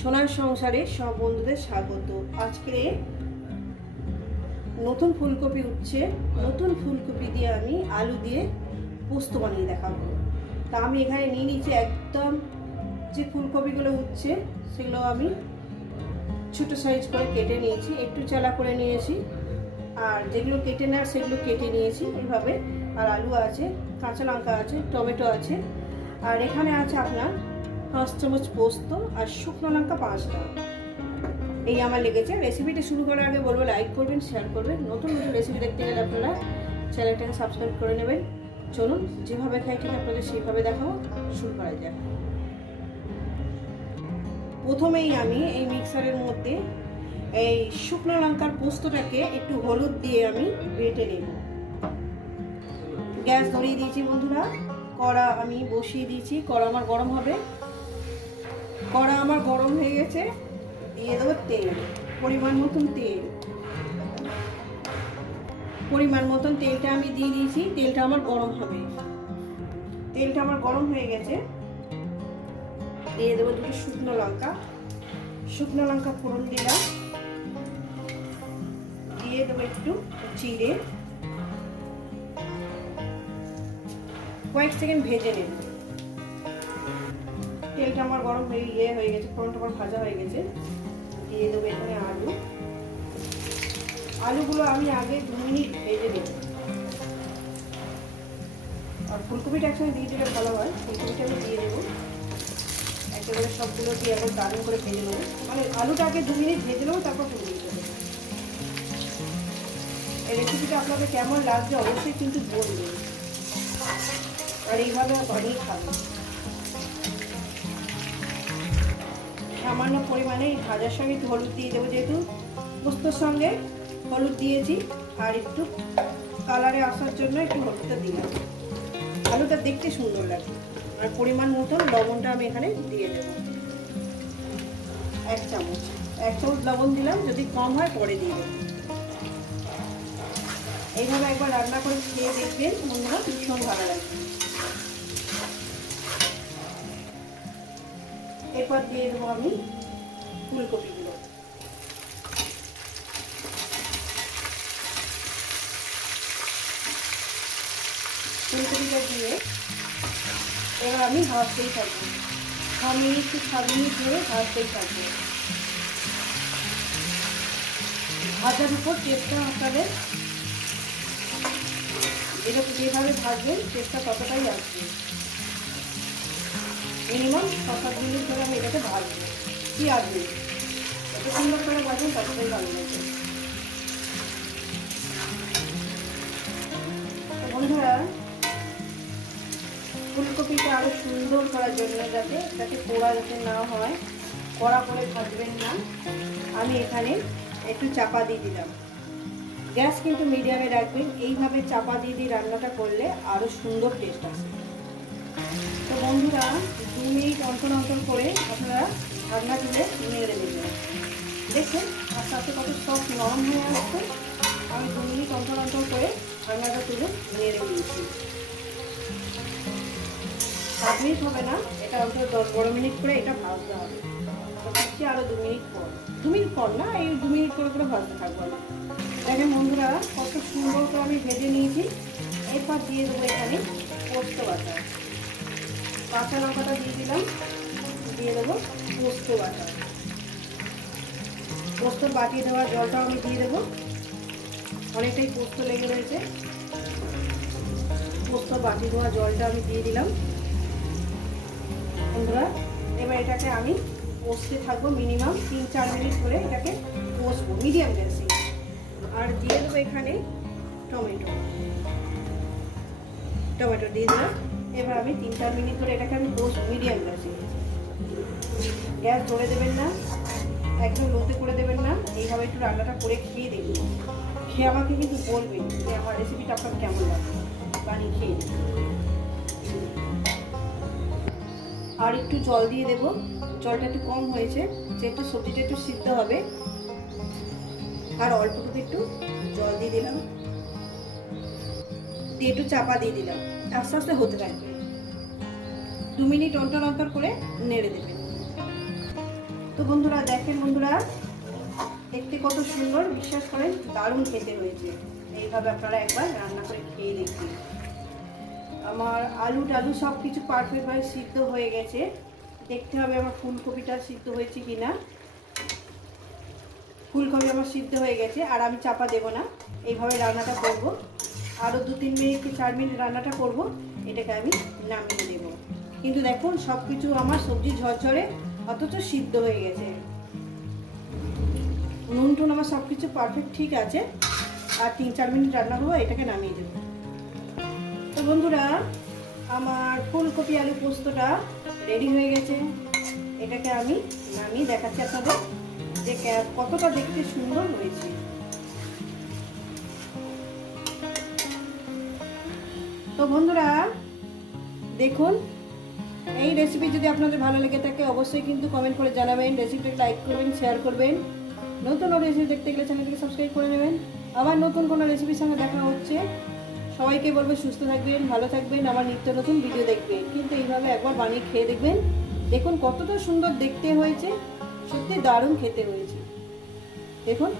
সোনার সংসারে সব বন্ধুদের স্বাগত। আজকে নতুন ফুলকপি উঠছে নতুন ফুলকপি দিয়ে আমি আলু দিয়ে পোস্ত বানিয়ে দেখাবো। তা আমি এখানে নিয়ে নিয়েছি একদম যে ফুলকপিগুলো উঠছে সেগুলো আমি ছোট সাইজ করে কেটে নিয়েছি, একটু চালা করে নিয়েছি। আর যেগুলো কেটে নেওয়ার সেগুলো কেটে নিয়েছি এইভাবে আর আলু আছে, কাঁচা লঙ্কা আছে, টমেটো আছে। আর এখানে আছে আপনার পাঁচ চামচ পোস্ত আর শুকনো লঙ্কা পাঁচটা এই আমার লেগেছে। রেসিপিটা শুরু করার আগে বলব লাইক করবেন শেয়ার করবেন। নতুন নতুন রেসিপি দেখতে গেলে আপনারা চ্যানেলটাকে সাবস্ক্রাইব করে নেবেন। চলুন, যেভাবে খাই ঠিক আপনাদের সেইভাবে দেখাবো। শুরু করা যাক। প্রথমেই আমি এই মিক্সারের মধ্যে এই শুকনো লঙ্কার পোস্তটাকে একটু হলুদ দিয়ে আমি বেটে নেব। গ্যাস ধরিয়ে দিয়েছি বন্ধুরা। কড়া আমি বসিয়ে দিয়েছি। কড়া আমার গরম হবে। আমার গরম হয়ে গেছে। দিয়ে দেবো তেল, পরিমাণ মতন তেল। পরিমাণ মতন তেলটা আমি দিয়ে দিয়েছি, তেলটা আমার গরম হবে। তেলটা আমার গরম হয়ে গেছে। দিয়ে দেবো দুটো শুকনো লঙ্কা। শুকনো লঙ্কা ফোড়ন দিলাম। দিয়ে দেবো একটু চিড়ে কয়েক সেকেন্ড ভেজে নেব। তেলটা আমার গরম হয়ে ইয়ে হয়ে গেছে, ফোড়নটা আমার ভাজা হয়ে গেছে। দিয়ে দেবো এখানে আলু। আলুগুলো আমি আগে দু মিনিট ভেজে নেব। আর ফুলকপিটা একসঙ্গে দিয়ে দিলে ভালো হয়। ফুলকপিটা আমি দিয়ে দেবো। একেবারে সবগুলো দিয়ে একবার দারুণ করে ভেজে নেব। মানে আলুটা আগে দু মিনিট ভেজে নেব, তারপর ফুলকপিটা দেবো। এই রেসিপিটা আপনাদের কেমন লাগছে অবশ্যই কিন্তু বলবেন। আর এইভাবে বানিয়ে খাবেন। সামান্য পরিমাণে ভাজার সঙ্গে একটু হলুদ দিয়ে দেবো যেহেতু। পোস্তর সঙ্গে হলুদ দিয়েছি। আর একটু কালারে আসার জন্য একটু হলুদটা দিলাম আলুটা দেখতে সুন্দর লাগে আর পরিমাণ মতন লবণটা আমি এখানে দিয়ে দেবো। এক চামচ। এক চামচ লবণ দিলাম, যদি কম হয় পরে দিয়ে দেবো। এইভাবে একবার রান্না করে খেয়ে দেখবেন বন্ধুরা ভীষণ ভালো লাগবে। এরপর দিয়ে দেবো আমি ফুলকপিগুলো। ফুলকপিটা দিয়ে এবার আমি ভাজতেই থাকব ছ মিনিট কি মিনিট ধরে ভাজতেই থাকব ভাজার উপর টেস্টটা আপনাদের এটা যেভাবে ভাজবেন টেস্টটা ততটাই আসবে। মিনিমাম ছ সাত মিনিট ধরে আমি এটাকে ভাজবো কি আসবে যত সুন্দর করে ভাজবেন ততটাই ভালো লাগবে বন্ধুরা, ফুলকপিটা আরও সুন্দর করার জন্য যাতে যাতে পোড়া যাতে না হয়, কড়া করে ভাজবেন না, আমি এখানে একটু চাপা দিয়ে দিলাম। গ্যাস কিন্তু মিডিয়ামে রাখবেন, এইভাবে চাপা দিয়ে দিয়ে রান্নাটা করলে আরও সুন্দর টেস্ট আসে তো বন্ধুরা দু মিনিট অন্তর অন্তর করে আপনারা ঠান্ডা তুলে নেড়ে দেবেন দেখুন, আস্তে আস্তে কত সব নরম হয়ে আসছে। আমি দু মিনিট অন্তর অন্তর করে ঠান্ডাটা তুলে নেড়ে দিয়েছি সাত মিনিট হবে না, এটা অন্তত দশ বারো মিনিট করে এটা ভাজতে হবে। ভাবছি আরও দু মিনিট পর। দু মিনিট পর না, এই দু মিনিট করে করে ভাজতে থাকব আমি। দেখেন বন্ধুরা, কত সুন্দর করে আমি ভেজে নিয়েছি। এরপর দিয়ে দেবো এখানে পোস্ত বাটা। কাঁচা লঙ্কাটা দিয়ে দিলাম। দিয়ে দেবো পোস্ত বাটা। পোস্ত বাটিয়ে দেওয়া জলটাও আমি দিয়ে দেবো। অনেকটাই পোস্ত লেগে রয়েছে। পোস্ত বাটি দেওয়া জলটা আমি দিয়ে দিলাম। বন্ধুরা, এবার এটাকে আমি কষতে থাকব মিনিমাম তিন চার মিনিট ধরে এটাকে কষবো, মিডিয়াম গ্যাসে আর দিয়ে দেবো এখানে টমেটো। টমেটো দিয়ে দিলাম। এবার আমি তিন চার মিনিট ধরে এটাকে আমি কষবো মিডিয়াম গ্যাসে গ্যাস ধরে দেবেন না, একদম লোতে করে দেবেন না। এইভাবে একটু রান্নাটা করে খেয়ে দেখুন। খেয়ে আমাকে কিন্তু বলবেন যে আমার রেসিপিটা আপনার কেমন লাগে বানিয়ে খেয়ে আর একটু জল দিয়ে দেব। জলটা একটু কম হয়েছে, যেহেতু সবজিটা একটু সিদ্ধ হবে। আর অল্পটুকু একটু জল দিয়ে দিলাম। দিয়ে একটু চাপা দিয়ে দিলাম। আস্তে আস্তে হতে থাকবে। দু মিনিট অন্তর অন্তর করে নেড়ে দেবেন তো বন্ধুরা, দেখেন বন্ধুরা, দেখতে কত সুন্দর, বিশ্বাস করেন, দারুণ খেতে হয়েছে। এইভাবে আপনারা একবার রান্না করে খেয়ে দেখবেন। আমার আলু টালু সব কিছু পারফেক্টভাবে সিদ্ধ হয়ে গেছে। দেখতে হবে আমার ফুলকপিটা সিদ্ধ হয়েছে কি না ফুলকপি আমার সিদ্ধ হয়ে গেছে, আর আমি চাপা দেব না। এইভাবে রান্নাটা করব। আরও দু তিন মিনিট কি চার মিনিট রান্নাটা করব। এটাকে আমি নামিয়ে দেব কিন্তু দেখুন সব কিছু আমার সবজি ঝরঝরে, অথচ সিদ্ধ হয়ে গেছে। নুন টুন আমার সব কিছু পারফেক্ট ঠিক আছে। আর তিন চার মিনিট রান্না করব, এটাকে নামিয়ে দেবো। তো বন্ধুরা, আমার ফুলকপি আলু পোস্তটা রেডি হয়ে গেছে। এটাকে আমি নামিয়ে দেখাচ্ছি আপনাদের যে কতটা দেখতে সুন্দর হয়েছে। তো বন্ধুরা, দেখুন এই রেসিপি যদি আপনাদের ভালো লেগে থাকে, অবশ্যই কিন্তু কমেন্ট করে জানাবেন। রেসিপিটাকে লাইক করবেন শেয়ার করবেন। নতুন রেসিপি দেখতে গেলে চ্যানেলটিকে সাবস্ক্রাইব করে নেবেন। আবার নতুন কোনো রেসিপির সঙ্গে দেখা হচ্ছে, সবাইকে বলবে সুস্থ থাকবেন, ভালো থাকবেন আমার নিত্য নতুন ভিডিও দেখবেন। কিন্তু এইভাবে একবার বানিয়ে খেয়ে দেখবেন। দেখুন কতটা সুন্দর দেখতে হয়েছে সত্যি দারুণ খেতে হয়েছে। দেখুন।